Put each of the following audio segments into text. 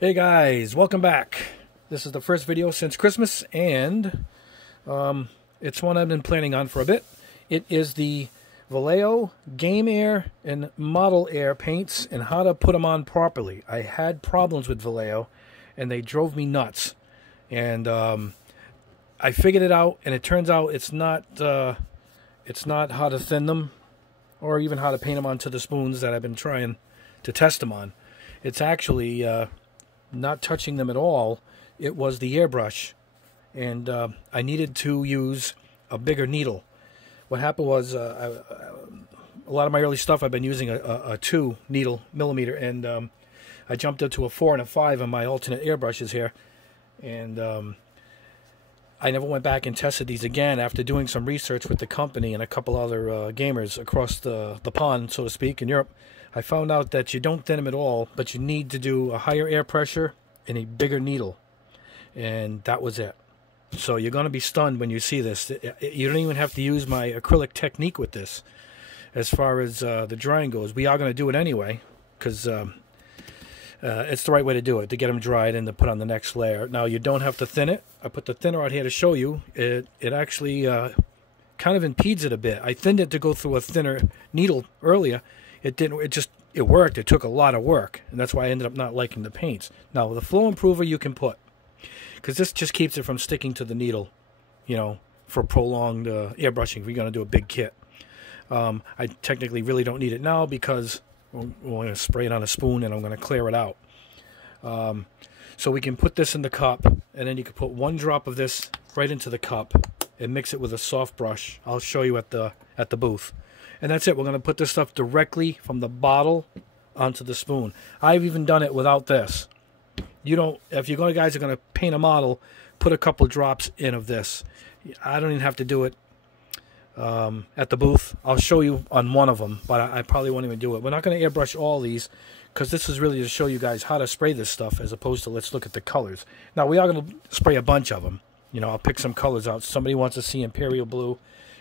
Hey guys, welcome back. This is the first video since Christmas, and it's one I've been planning on for a bit. It is the Vallejo Game Air and Model Air paints and how to put them on properly. I had problems with Vallejo, and they drove me nuts. And I figured it out, and it turns out it's not how to thin them, or even how to paint them onto the spoons that I've been trying to test them on. It's actually not touching them at all. It was the airbrush, and I needed to use a bigger needle. What happened was a lot of my early stuff I've been using a 2 needle millimeter, and I jumped up to a 4 and a 5 on my alternate airbrushes here, and I never went back and tested these again after doing some research with the company and a couple other gamers across the pond, so to speak, in Europe. I found out that you don't thin them at all, but you need to do a higher air pressure and a bigger needle. And that was it. So you're going to be stunned when you see this. You don't even have to use my acrylic technique with this as far as the drying goes. We are going to do it anyway because it's the right way to do it, to get them dried and to put on the next layer. Now, you don't have to thin it. I put the thinner out here to show you. It actually kind of impedes it a bit. I thinned it to go through a thinner needle earlier. It didn't. It worked. It took a lot of work, and that's why I ended up not liking the paints. Now, the flow improver you can put, because this just keeps it from sticking to the needle, you know, for prolonged airbrushing if you're going to do a big kit. I technically really don't need it now because we're going to spray it on a spoon and I'm going to clear it out. So we can put this in the cup, and then you can put 1 drop of this right into the cup and mix it with a soft brush. I'll show you at the booth. And that's it. We're going to put this stuff directly from the bottle onto the spoon. I've even done it without this. You don't, if you guys are going to paint a model, put a couple drops in of this. I don't even have to do it at the booth. I'll show you on one of them, but I probably won't even do it. We're not going to airbrush all these because this is really to show you guys how to spray this stuff as opposed to let's look at the colors. Now, we are going to spray a bunch of them. You know, I'll pick some colors out. Somebody wants to see Imperial Blue.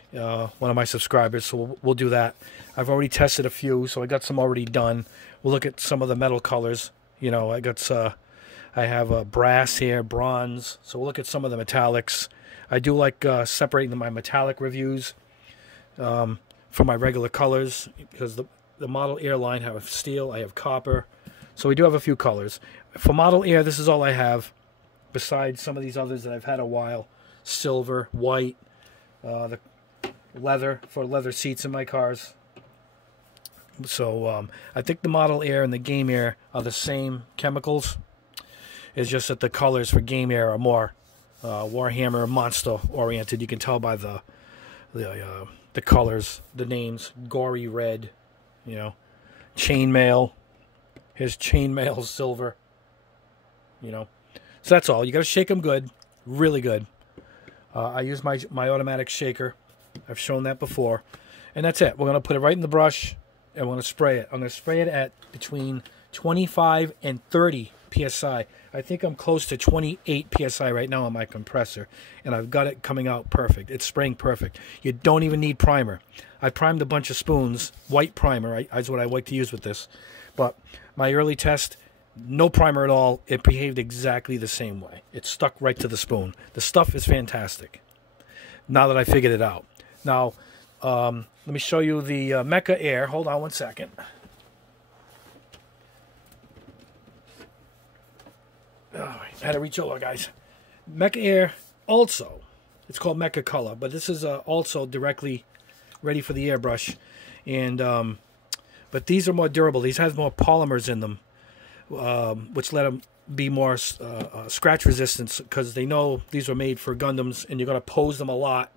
One of my subscribers, so we'll do that. I've already tested a few, so I got some already done. We'll look at some of the metal colors. You know, I have brass here, bronze, so we'll look at some of the metallics. I do like separating my metallic reviews from my regular colors, because the Model Air line have steel, I have copper, so we do have a few colors. For Model Air, this is all I have, besides some of these others that I've had a while. Silver, white, the leather for leather seats in my cars. So I think the Model Air and the Game Air are the same chemicals. It's just that the colors for Game Air are more Warhammer monster oriented. You can tell by the colors, the names. Gory Red, you know, chainmail. Here's chainmail silver. You know, so that's all. You got to shake them good, really good. I use my automatic shaker. I've shown that before. And that's it. We're going to put it right in the brush, and we're going to spray it. I'm going to spray it at between 25 and 30 PSI. I think I'm close to 28 PSI right now on my compressor, and I've got it coming out perfect. It's spraying perfect. You don't even need primer. I primed a bunch of spoons. White primer is what I like to use with this. But my early test, no primer at all. It behaved exactly the same way. It stuck right to the spoon. The stuff is fantastic now that I figured it out. Now, let me show you the Mecha Air. Hold on one second. Oh, I had to reach over, guys. Mecha Air also, it's called Mecha Color, but this is also directly ready for the airbrush. And but these are more durable. These have more polymers in them, which let them be more scratch resistant, because they know these are made for Gundams, and you're going to pose them a lot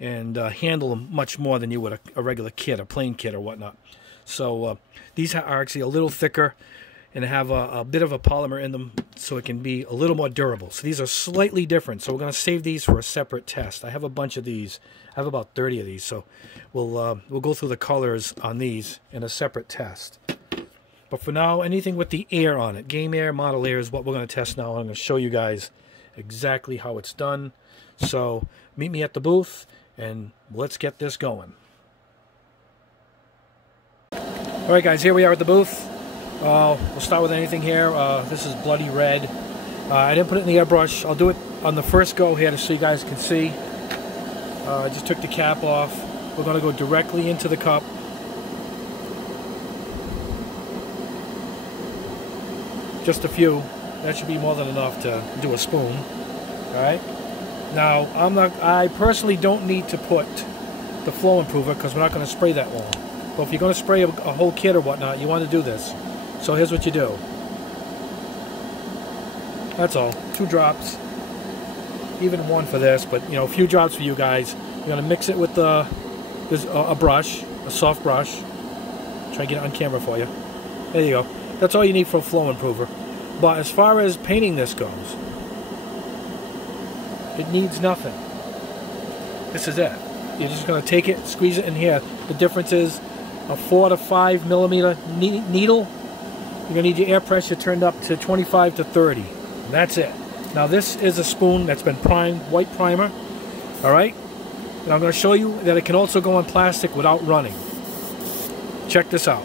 and handle them much more than you would a regular kit, a plain kit or whatnot. So these are actually a little thicker and have a bit of a polymer in them, so it can be a little more durable. So these are slightly different. So we're going to save these for a separate test. I have a bunch of these. I have about 30 of these. So we'll go through the colors on these in a separate test. But for now, anything with the air on it, Game Air, Model Air, is what we're going to test now. I'm going to show you guys exactly how it's done. So meet me at the booth, and let's get this going. All right, guys, here we are at the booth. We'll start with anything here. This is bloody red. I didn't put it in the airbrush. I'll do it on the first go here so you guys can see. I just took the cap off. We're going to go directly into the cup. Just a few. That should be more than enough to do a spoon. Alright? Now, I personally don't need to put the flow improver because we're not going to spray that long. But if you're going to spray a whole kit or whatnot, you want to do this. So here's what you do. That's all. 2 drops. Even 1 for this, but you know, a few drops for you guys. You're going to mix it with there's a brush, a soft brush. Try to get it on camera for you. There you go. That's all you need for a flow improver. But as far as painting this goes, it needs nothing. This is it. You're just going to take it, squeeze it in here. The difference is a 4 to 5 millimeter needle. You're going to need your air pressure turned up to 25 to 30. And that's it. Now this is a spoon that's been primed, white primer. Alright? And I'm going to show you that it can also go on plastic without running. Check this out.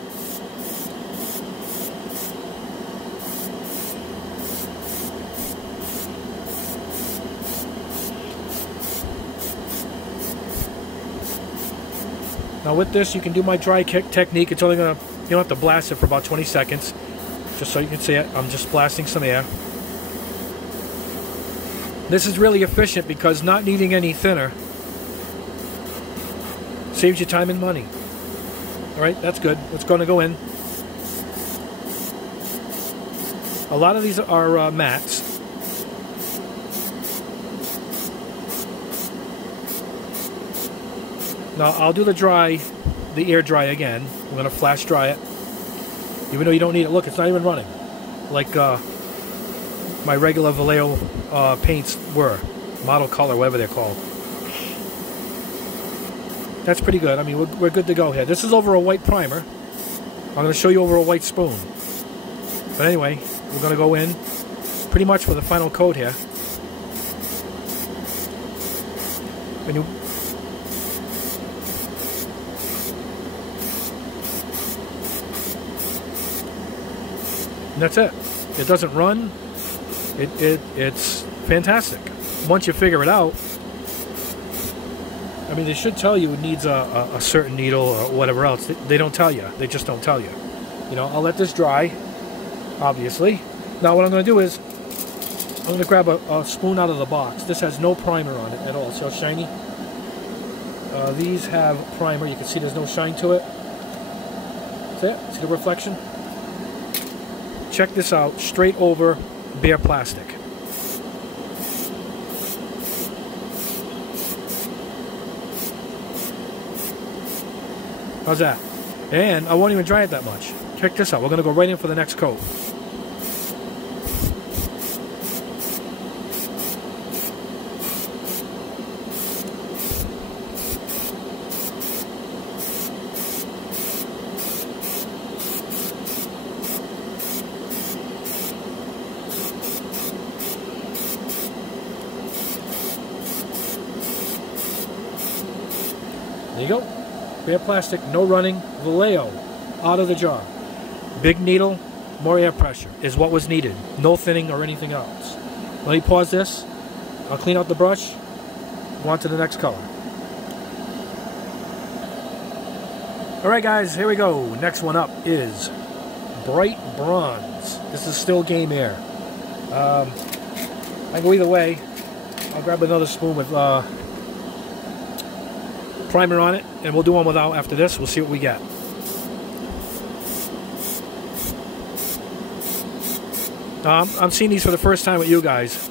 Now with this, you can do my dry kick technique. It's only gonna, you don't have to blast it for about 20 seconds. Just so you can see it, I'm just blasting some air. This is really efficient because not needing any thinner saves you time and money. Alright, that's good. It's gonna go in. A lot of these are mats. Now I'll do the air dry again. I'm going to flash dry it. Even though you don't need it. Look, it's not even running. Like my regular Vallejo paints were. Model color, whatever they're called. That's pretty good. I mean, we're good to go here. This is over a white primer. I'm going to show you over a white spoon. But anyway, we're going to go in pretty much for the final coat here. When you and that's it. It doesn't run. It's fantastic. Once you figure it out, I mean, they should tell you it needs a certain needle or whatever else. They don't tell you. They just don't tell you. You know, I'll let this dry, obviously. Now what I'm going to do is, I'm going to grab a spoon out of the box. This has no primer on it at all. See how shiny? These have primer. You can see there's no shine to it. See it? See the reflection? Check this out, straight over bare plastic. How's that? And I won't even dry it that much. Check this out, we're going to go right in for the next coat. There you go. Bare plastic, no running, Vallejo, out of the jar. Big needle, more air pressure is what was needed. No thinning or anything else. Let me pause this. I'll clean out the brush. Go on to the next color. Alright guys, here we go. Next one up is Bright Bronze. This is still Game Air. I go either way. I'll grab another spoon with primer on it, and we'll do one without after this. We'll see what we get. I'm seeing these for the first time with you guys.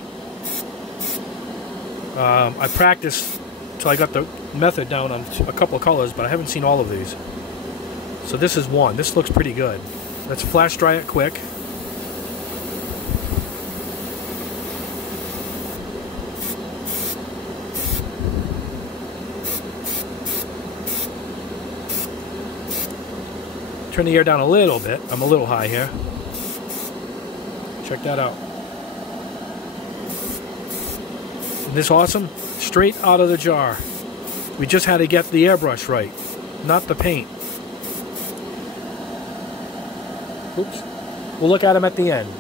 I practiced till I got the method down on a couple of colors, but I haven't seen all of these. So this is one. This looks pretty good. Let's flash dry it quick. Turn the air down a little bit. I'm a little high here. Check that out. Isn't this awesome? Straight out of the jar. We just had to get the airbrush right, not the paint. Oops. We'll look at them at the end.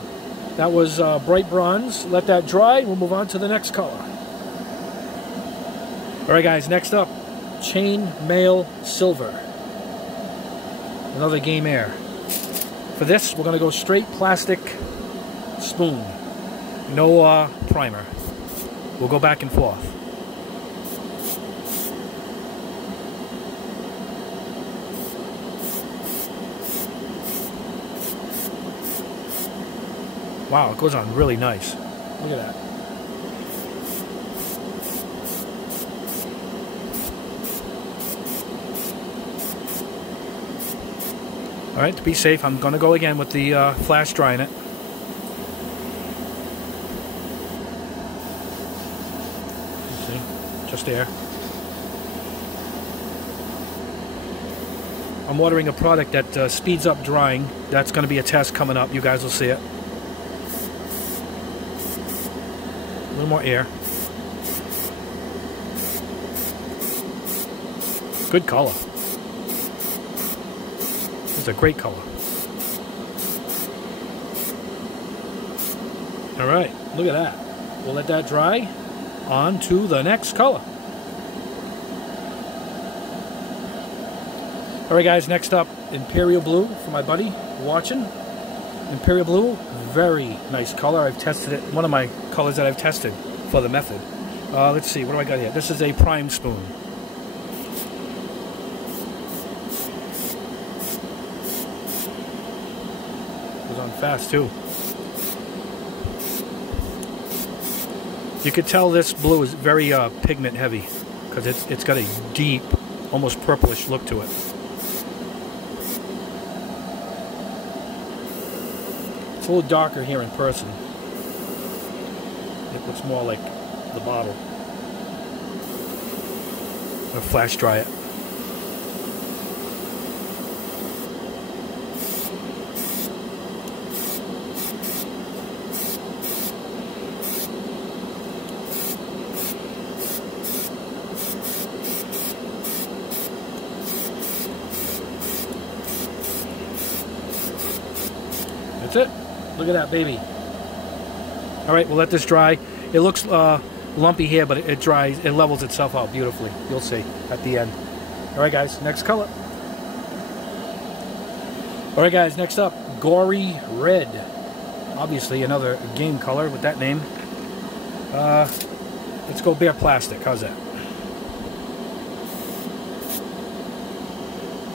That was bright bronze. Let that dry. We'll move on to the next color. All right, guys. Next up, chain mail silver. Another Game Air. For this, we're going to go straight plastic spoon. No primer. We'll go back and forth. Wow, it goes on really nice. Look at that. Alright, to be safe, I'm going to go again with the flash drying it. See, just there. I'm ordering a product that speeds up drying. That's going to be a test coming up. You guys will see it. A little more air. Good color. It's a great color. All right, look at that. We'll let that dry. On to the next color. All right, guys, next up, Imperial Blue for my buddy watching. Imperial Blue, very nice color. I've tested it. One of my colors that I've tested for the method. Let's see, what do I got here? This is a prime spoon. Goes on fast too. You could tell this blue is very pigment heavy because it's got a deep, almost purplish look to it. It's a little darker here in person. It looks more like the bottle. I'm gonna flash dry it. That's it. Look at that, baby. All right, we'll let this dry. It looks lumpy here, but it dries. It levels itself out beautifully. You'll see at the end. All right, guys, next color. All right, guys, next up, Gory Red. Obviously, another game color with that name. Let's go bare plastic. How's that?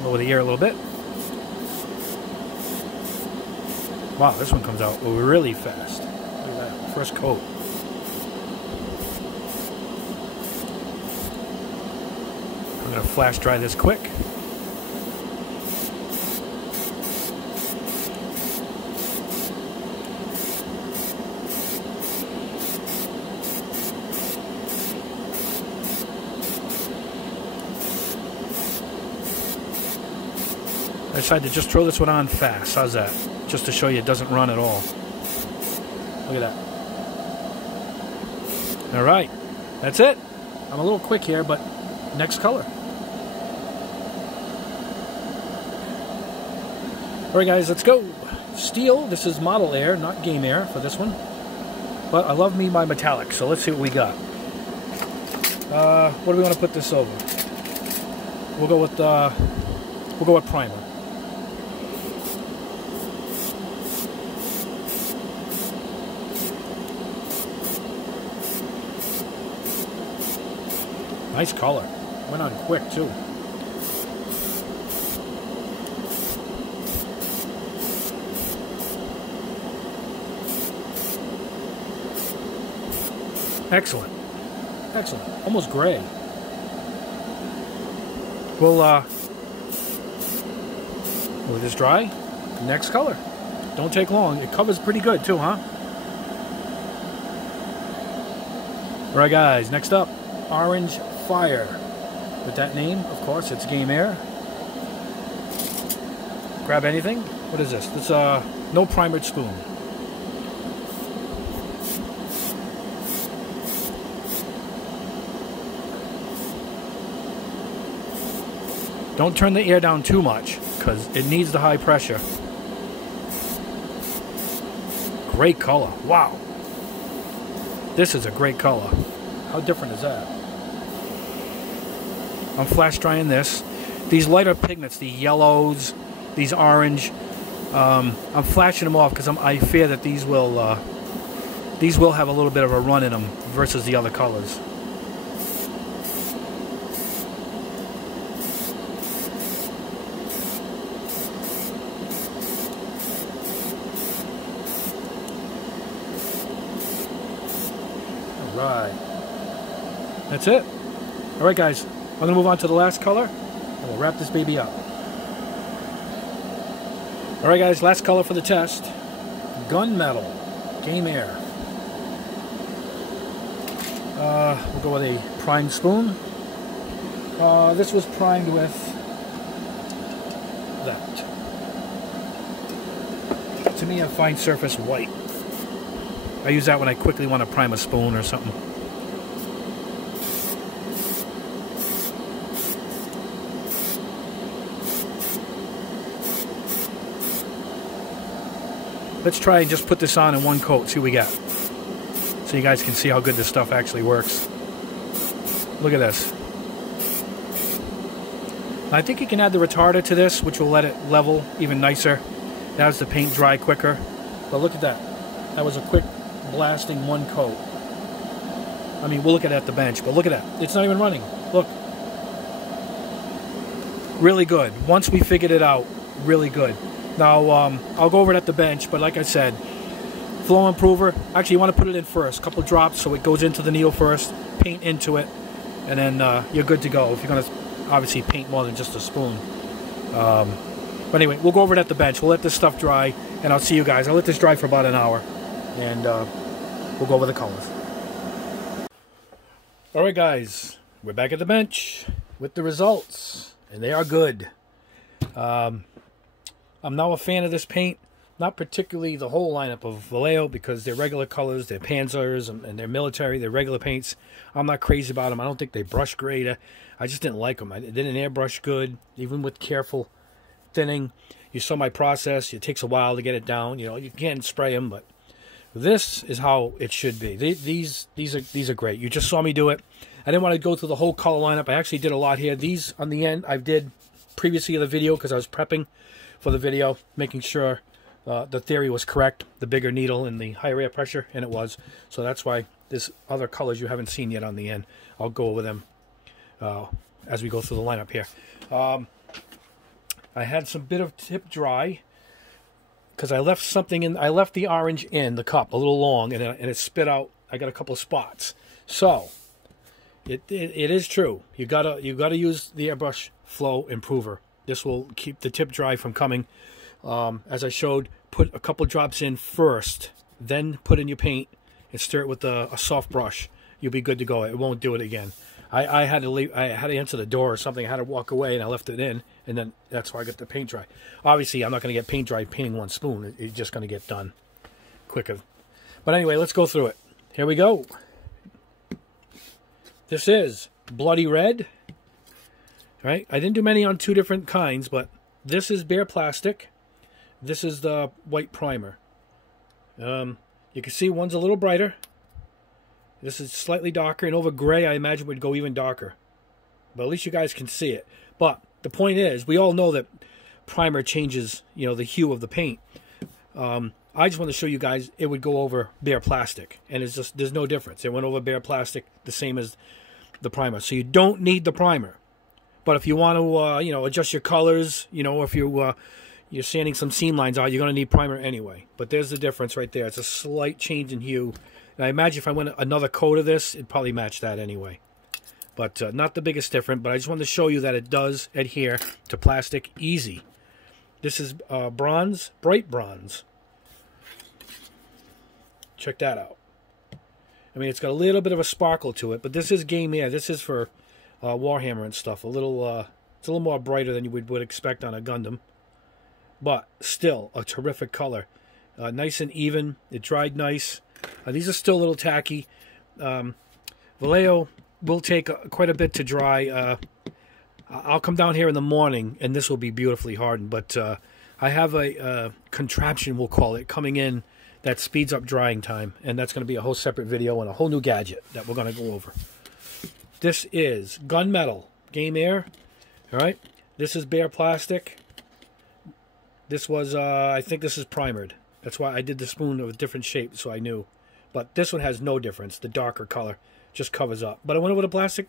Lower the air a little bit. Wow, this one comes out really fast. Look at that, first coat. I'm going to flash dry this quick. I decided to just throw this one on fast. How's that? Just to show you it doesn't run at all. Look at that. All right, that's it. I'm a little quick here, but next color. All right, guys, let's go. Steel. This is Model Air, not Game Air for this one. But I love me my metallic, so let's see what we got. What do we want to put this over? We'll go with primer. Nice color. Went on quick, too. Excellent. Excellent. Almost gray. We'll this dry. Next color. Don't take long. It covers pretty good, too, huh? All right, guys. Next up, Orange Fire. With that name, of course, it's Game Air. Grab anything. What is this? It's no primered spoon. Don't turn the air down too much because it needs the high pressure. great color. Wow. This is a great color. How different is that? I'm flash drying this. These lighter pigments, the yellows, these orange, I'm flashing them off because I fear that these will have a little bit of a run in them versus the other colors. Right. That's it. All right, guys. I'm going to move on to the last color, and we'll wrap this baby up. All right, guys. Last color for the test. Gunmetal. Game Air. We'll go with a primed spoon. This was primed with that. To me, a fine surface white. I use that when I quickly want to prime a spoon or something. Let's try and just put this on in one coat, see what we get. So you guys can see how good this stuff actually works. Look at this. I think you can add the retarder to this, which will let it level even nicer. That has the paint dry quicker. But look at that. That was a quick blasting one coat. I mean, we'll look at it at the bench, but look at that. It's not even running. Look. Really good. Once we figured it out, really good. Now, I'll go over it at the bench, but like I said, flow improver. Actually, you want to put it in first. A couple drops so it goes into the needle first. Paint into it, and then you're good to go. If you're going to obviously paint more than just a spoon. But anyway, we'll go over it at the bench. We'll let this stuff dry, and I'll see you guys. I'll let this dry for about an hour, and we'll go over the colors. All right, guys. We're back at the bench with the results, and they are good. I'm now a fan of this paint. Not particularly the whole lineup of Vallejo because they're regular colors, they're Panzers, and they're military, they're regular paints. I'm not crazy about them. I don't think they brush great. I just didn't like them. I didn't airbrush good, even with careful thinning. You saw my process. It takes a while to get it down. You know, you can't spray them, but this is how it should be. These are great. You just saw me do it. I didn't want to go through the whole color lineup. I actually did a lot here. These on the end I did previously in the video because I was prepping for the video, making sure the theory was correct, the bigger needle and the higher air pressure, and it was. So that's why there's other colors you haven't seen yet on the end. I'll go over them as we go through the lineup here. I had some bit of tip dry because I left something in. I left the orange in the cup a little long, and it spit out. I got a couple of spots. So it is true. You gotta use the airbrush flow improver. This will keep the tip dry from coming. As I showed, put a couple drops in first, then put in your paint and stir it with a soft brush. You'll be good to go. It won't do it again. I had to leave. I had to answer the door or something. I had to walk away, and I left it in, and then that's why I got the paint dry. Obviously, I'm not going to get paint dry painting one spoon. It's just going to get done quicker. But anyway, let's go through it. Here we go. This is Bloody Red. Right? I didn't do many on two different kinds, but this is bare plastic. This is the white primer. You can see one's a little brighter. This is slightly darker, and over gray I imagine would go even darker. But at least you guys can see it. But the point is, we all know that primer changes, you know, the hue of the paint. I just want to show you guys it would go over bare plastic, and it's just there's no difference. It went over bare plastic the same as the primer, so you don't need the primer. But if you want to, you know, adjust your colors, you know, if you're sanding some seam lines out, you're going to need primer anyway. But there's the difference right there. It's a slight change in hue. And I imagine if I went another coat of this, it'd probably match that anyway. But not the biggest difference. But I just wanted to show you that it does adhere to plastic easy. This is bronze, bright bronze. Check that out. I mean, it's got a little bit of a sparkle to it, but this is Game Air. This is for Warhammer and stuff. It's a little more brighter than you would expect on a Gundam, but still a terrific color. Nice and even. It dried nice. These are still a little tacky. Vallejo will take quite a bit to dry. I'll come down here in the morning, and this will be beautifully hardened. But I have a contraption, we'll call it, coming in that speeds up drying time. And that's going to be a whole separate video and a whole new gadget that we're going to go over. This is gunmetal Game Air. All right. This is bare plastic. This was, I think this is primered. That's why I did the spoon of a different shape, so I knew. But this one has no difference. The darker color just covers up. But I went over the plastic.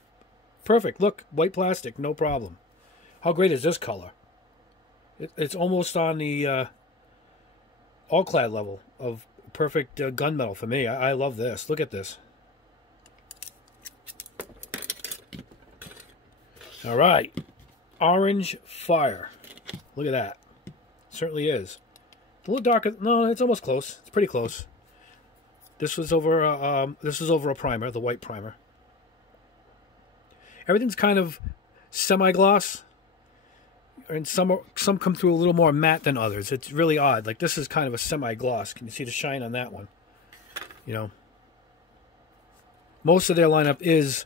Perfect. Look, white plastic, no problem. How great is this color? It's almost on the all-clad level of perfect gunmetal for me. I love this. Look at this. All right. Orange Fire. Look at that. Certainly is. A little darker. No, it's almost close. It's pretty close. This was over a primer, the white primer. Everything's kind of semi-gloss, and some come through a little more matte than others. It's really odd. Like this is kind of a semi-gloss. Can you see the shine on that one? You know, most of their lineup is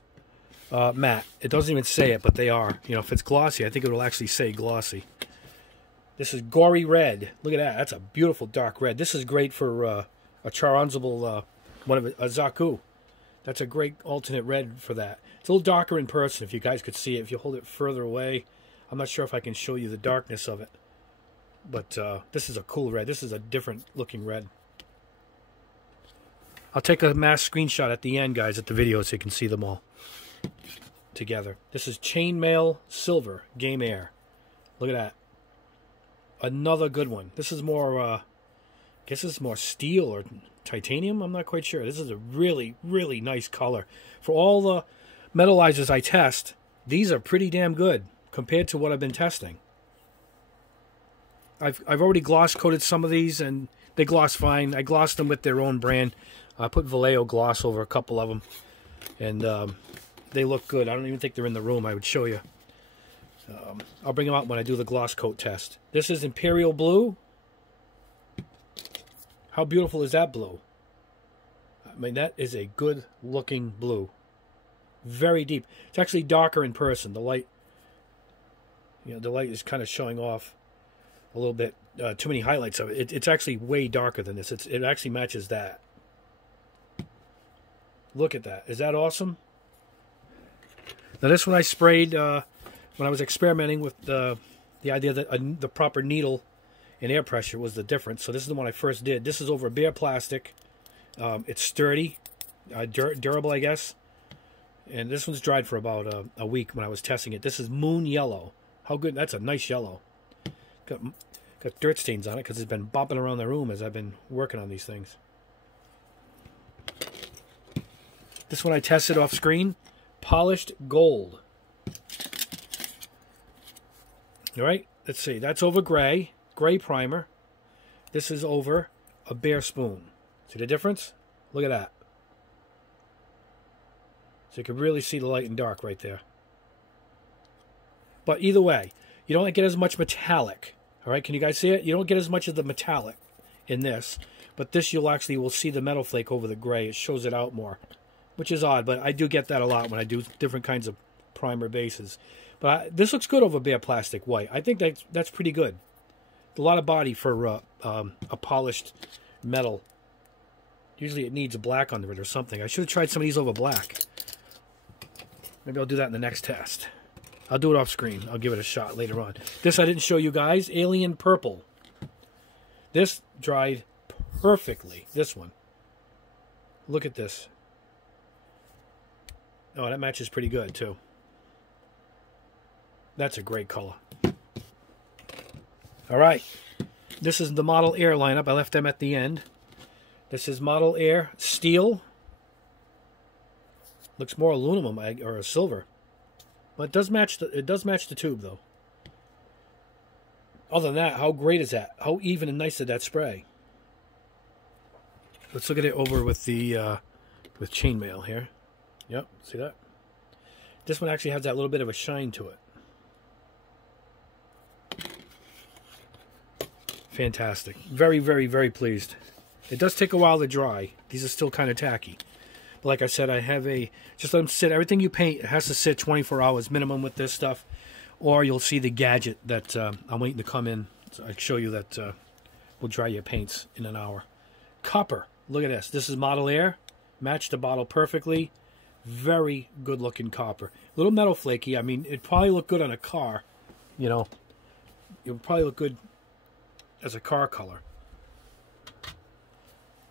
matte. It doesn't even say it, but they are. You know, if it's glossy, I think it will actually say glossy. This is Gory Red. Look at that. That's a beautiful dark red. This is great for a Charonzable, a Zaku. That's a great alternate red for that. It's a little darker in person, if you guys could see it. If you hold it further away, I'm not sure if I can show you the darkness of it. But this is a cool red. This is a different looking red. I'll take a mass screenshot at the end, guys, at the video so you can see them all together. This is Chainmail Silver Game Air. Look at that. Another good one. This is more, I guess this is more steel or titanium. I'm not quite sure. This is a really, really nice color. For all the metallizers I test, these are pretty damn good compared to what I've been testing. I've already gloss coated some of these, and they gloss fine. I glossed them with their own brand. I put Vallejo gloss over a couple of them, and they look good. I don't even think they're in the room. I would show you. I'll bring them out when I do the gloss coat test. This is Imperial Blue. How beautiful is that blue? I mean, that is a good looking blue. Very deep. It's actually darker in person. The light, you know, the light is kind of showing off a little bit. Too many highlights of it. It's actually way darker than this. It actually matches that. Look at that. Is that awesome? Now this one I sprayed when I was experimenting with the idea that the proper needle and air pressure was the difference. So this is the one I first did. This is over bare plastic. It's sturdy, durable, I guess. And this one's dried for about a week when I was testing it. This is Moon Yellow. How good? That's a nice yellow. Got dirt stains on it because it's been bopping around the room as I've been working on these things. This one I tested off screen. Polished Gold. All right, let's see. That's over gray primer. This is over a bare spoon. See the difference? Look at that. So you can really see the light and dark right there. But either way, you don't get as much metallic. All right, can you guys see it? You don't get as much of the metallic in this. But this will see the metal flake over the gray. It shows it out more, which is odd. But I do get that a lot when I do different kinds of primer bases. But this looks good over bare plastic white. I think that's pretty good. A lot of body for a polished metal. Usually it needs a black under it or something. I should have tried some of these over black. Maybe I'll do that in the next test. I'll do it off screen. I'll give it a shot later on. This I didn't show you guys. Alien Purple. This dried perfectly. This one. Look at this. Oh, that matches pretty good too. That's a great color. All right. This is the Model Air lineup. I left them at the end. This is Model Air Steel. Looks more aluminum or a silver. But it does match the tube though. Other than that, how great is that? How even and nice is that spray? Let's look at it over with the with chainmail here. Yep, see that? This one actually has that little bit of a shine to it. Fantastic. Very, very, very pleased. It does take a while to dry. These are still kind of tacky. But like I said, I have just let them sit. Everything you paint has to sit 24 hours minimum with this stuff. Or you'll see the gadget that I'm waiting to come in. So I show you that will dry your paints in an hour. Copper. Look at this. This is Model Air. Matched the bottle perfectly. Very good looking copper. A little metal flaky. I mean, it'd probably look good on a car. You know, it would probably look good as a car color.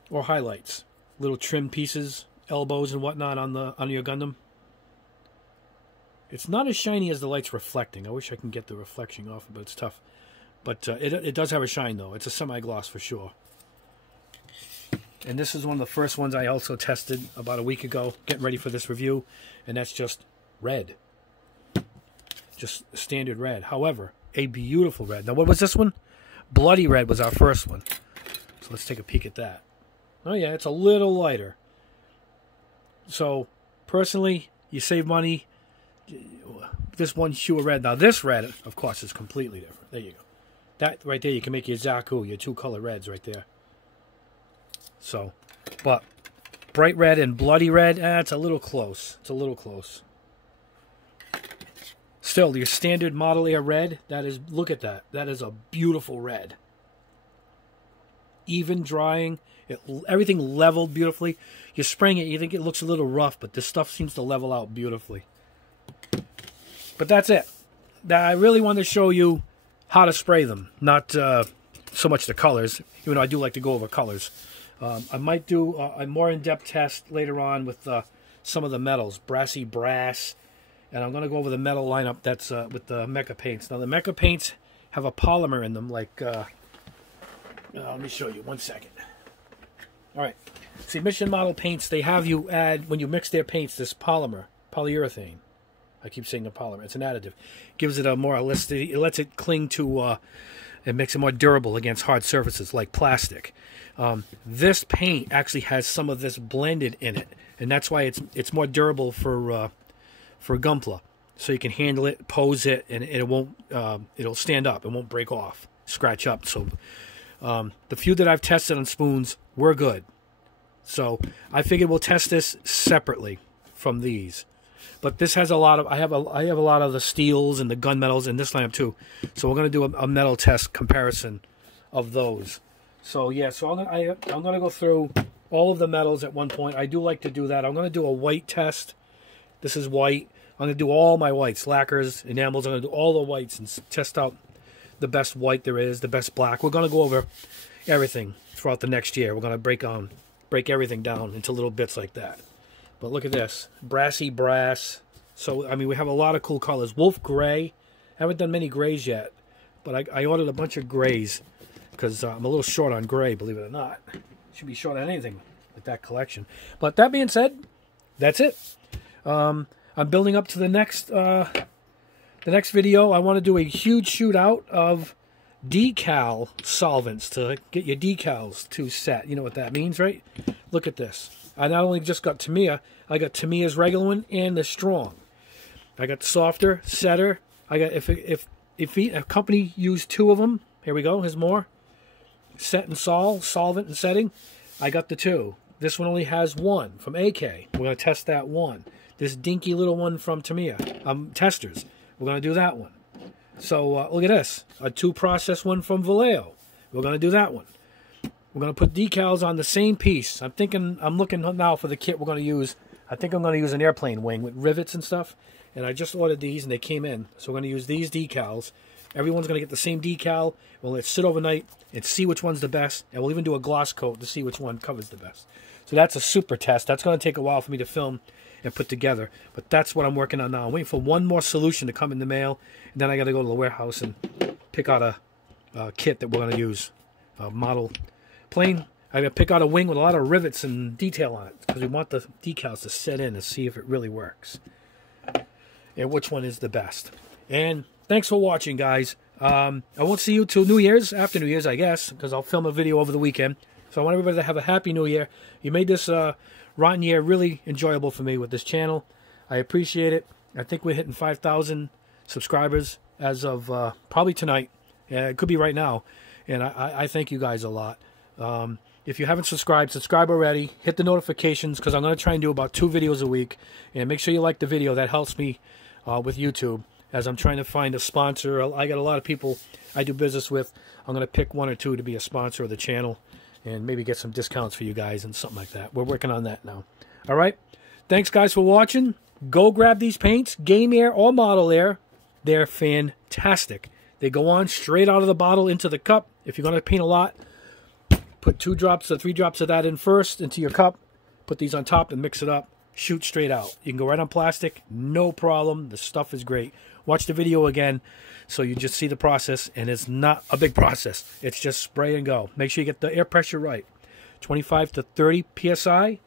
Or highlights. Little trim pieces, elbows and whatnot on your Gundam. It's not as shiny as the light's reflecting. I wish I can get the reflection off, but it's tough. But it does have a shine, though. It's a semi-gloss for sure. And this is one of the first ones I also tested about a week ago, getting ready for this review. And that's just red. Just standard red. However, a beautiful red. Now, what was this one? Bloody red was our first one. So let's take a peek at that. Oh, yeah, it's a little lighter. So, personally, you save money. This one hue of red. Now, this red, of course, is completely different. There you go. That right there, you can make your Zaku, your two color reds right there. So, but bright red and bloody red, it's a little close. It's a little close. Still, your standard Model Air red, that is, look at that. That is a beautiful red. Even drying, everything leveled beautifully. You're spraying it, you think it looks a little rough, but this stuff seems to level out beautifully. But that's it. I really wanted to show you how to spray them, not so much the colors, even though I do like to go over colors. I might do a more in-depth test later on with some of the metals, brassy brass, and I'm going to go over the metal lineup that's with the Mecha paints. Now, the Mecha paints have a polymer in them, like, let me show you, 1 second. All right, see, Mission Model paints, they have you add, when you mix their paints, this polymer, polyurethane. I keep saying the polymer. It's an additive. Gives it a more elasticity. It lets it cling to, it makes it more durable against hard surfaces like plastic. This paint actually has some of this blended in it, and that's why it's more durable for Gunpla. So you can handle it, pose it, and it won't. It'll stand up. It won't break off, scratch up. So the few that I've tested on spoons were good. So I figured we'll test this separately from these. But this has a lot of, I have a lot of the steels and the gunmetals in this lineup too. So we're going to do a metal test comparison of those. So yeah, so I'm going to go through all of the metals at one point. I do like to do that. I'm going to do a white test. This is white. I'm going to do all my whites, lacquers, enamels. I'm going to do all the whites and test out the best white there is, the best black. We're going to go over everything throughout the next year. We're going to break everything down into little bits like that. But look at this, brassy brass. So, I mean, we have a lot of cool colors. Wolf gray. I haven't done many grays yet, but I ordered a bunch of grays because I'm a little short on gray, believe it or not. Should be short on anything with that collection. But that being said, that's it. I'm building up to the next video. I want to do a huge shootout of decal solvents to get your decals to set. You know what that means, right? Look at this. I not only just got Tamiya, I got Tamiya's regular one and the strong. I got the softer, setter. I got if a company used 2 of them, here we go. Here's more. Set and solvent and setting. I got the 2. This one only has 1 from AK. We're gonna test that one. This dinky little one from Tamiya. Testers. We're gonna do that one. So look at this. A 2-process one from Vallejo. We're gonna do that one. We're going to put decals on the same piece. I'm looking now for the kit we're going to use. I think I'm going to use an airplane wing with rivets and stuff. And I just ordered these and they came in. So we're going to use these decals. Everyone's going to get the same decal. We'll let it sit overnight and see which one's the best. And we'll even do a gloss coat to see which one covers the best. So that's a super test. That's going to take a while for me to film and put together. But that's what I'm working on now. I'm waiting for one more solution to come in the mail. And then I got to go to the warehouse and pick out a kit that we're going to use. A model plane. I got to pick out a wing with a lot of rivets and detail on it because we want the decals to set in and see if it really works and which one is the best. And thanks for watching, guys. I won't see you till New Year's, after New Year's, I guess, because I'll film a video over the weekend. So I want everybody to have a happy New Year. You made this rotten year really enjoyable for me with this channel. I appreciate it. I think we're hitting 5,000 subscribers as of probably tonight. Yeah, it could be right now. And I thank you guys a lot. If you haven't subscribed, subscribe already. Hit the notifications because I'm going to try and do about 2 videos a week. And make sure you like the video. That helps me with YouTube as I'm trying to find a sponsor. I got a lot of people I do business with. I'm going to pick 1 or 2 to be a sponsor of the channel. and maybe get some discounts for you guys and something like that. We're working on that now. All right. Thanks, guys, for watching. Go grab these paints, Game Air or Model Air. They're fantastic. They go on straight out of the bottle into the cup. If you're going to paint a lot, put 2 drops or 3 drops of that in first into your cup. Put these on top and mix it up. Shoot straight out. You can go right on plastic. No problem. The stuff is great. Watch the video again so you just see the process, and it's not a big process. It's just spray and go. Make sure you get the air pressure right. 25 to 30 PSI.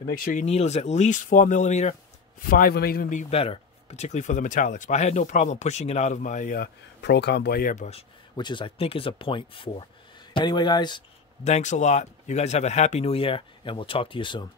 And make sure your needle is at least 4 millimeter. 5 would even be better, particularly for the metallics. But I had no problem pushing it out of my Pro Convoy airbrush, which is, I think, is a 0.4. Anyway, guys, thanks a lot. You guys have a happy new year, and we'll talk to you soon.